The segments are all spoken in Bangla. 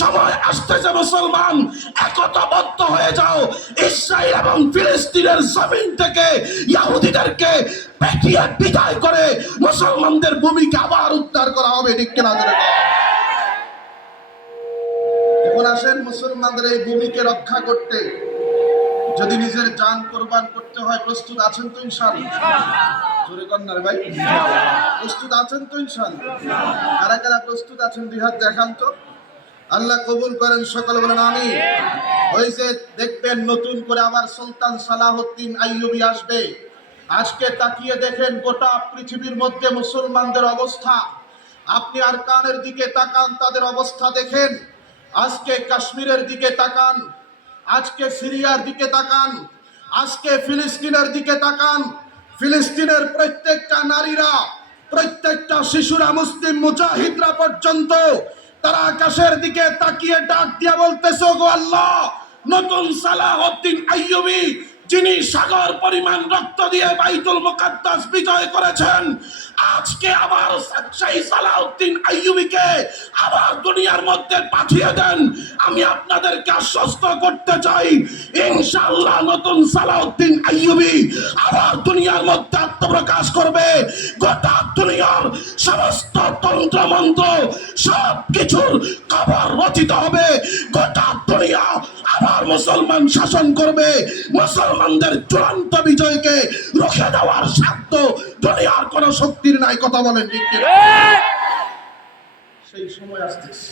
সময় আসতেছে মুসলমান একতাবদ্ধ হয়ে যাও। ইসরায়েল এবং ফিলিস্তিনের জমিন থেকে ইহুদিদেরকে পেটিয়ে বিদায় করে মুসলমানদের ভূমিকে আবার উদ্ধার করা হবে। ঠিক কিনা? এখন আসেন, মুসলমানদের এই ভূমিকে রক্ষা করতে যদি নিজের জান কোরবান করতে হয়, প্রস্তুত আছেন তো ইনশাআল্লাহ? জোরে কর না রে ভাই, প্রস্তুত আছেন তো ইনশাআল্লাহ? কারা কারা প্রস্তুত আছেন দুই হাত দেখান তো। আল্লাহ কবুল করেন, সকলে বলেন আমিন। ওই যে দেখবেন নতুন করে আবার সুলতান সালাহউদ্দিন আইয়ুবী আসবে। আজকে তাকিয়ে দেখেন গোটা পৃথিবীর মধ্যে মুসলমানদের অবস্থা। আপনি আরকানের দিকে তাকান, তাদের অবস্থা দেখেন। আজকে কাশ্মীরের দিকে তাকান, আজকে সিরিয়ার দিকে তাকান, আজকে ফিলিস্তিনের দিকে তাকান। ফিলিস্তিনের প্রত্যেকটা নারীরা, প্রত্যেকটা শিশুরা, মুসলিম মুজাহিদরা পর্যন্ত তারা আকাশের দিকে তাকিয়ে ডাক দিয়া বলতেছে, গো আল্লাহ, নতুন সালাহউদ্দিন আইয়ুবী যিনি সাগর পরিমাণ রক্ত দিয়ে বাইতুল মুকাদ্দাস বিজয় করেছেন, আজকে আবার সেই সালাহউদ্দিন আইয়ুবীকে আবার দুনিয়ার মধ্যে পাঠিয়ে দেন। আমি আপনাদেরকে আশ্বস্ত করতে চাই, ইনশাআল্লাহ নতুন সালাহউদ্দিন আইয়ুবী আবার দুনিয়ার মধ্যে আত্মপ্রকাশ করবে। গোটা দুনিয়ার সমস্ত তন্ত্র মন্ত্র সব কিছুর খবর রচিত হবে। গোটা দুনিয়া আবার মুসলমান শাসন করবে। মুসলমানদের চূড়ান্ত বিজয়কে রুখে দেওয়ার সাধ্য দুনিয়ার কোন শক্তির নাই। কথা বলেন ঠিক কি? সেই সময় আসতেছে,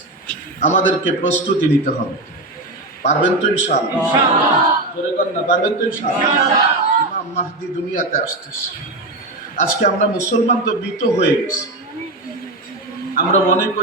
আমাদেরকে প্রস্তুতি নিতে হবে। পারবেন তো ইনশাআল্লাহ? জোরে কর না, পারবেন তো ইনশাআল্লাহ? ইমাম মাহদি দুনিয়াতে আসতেছে। আজকে আমরা মুসলমান তো ভীত হয়ে গেছি। আমরা মনে করি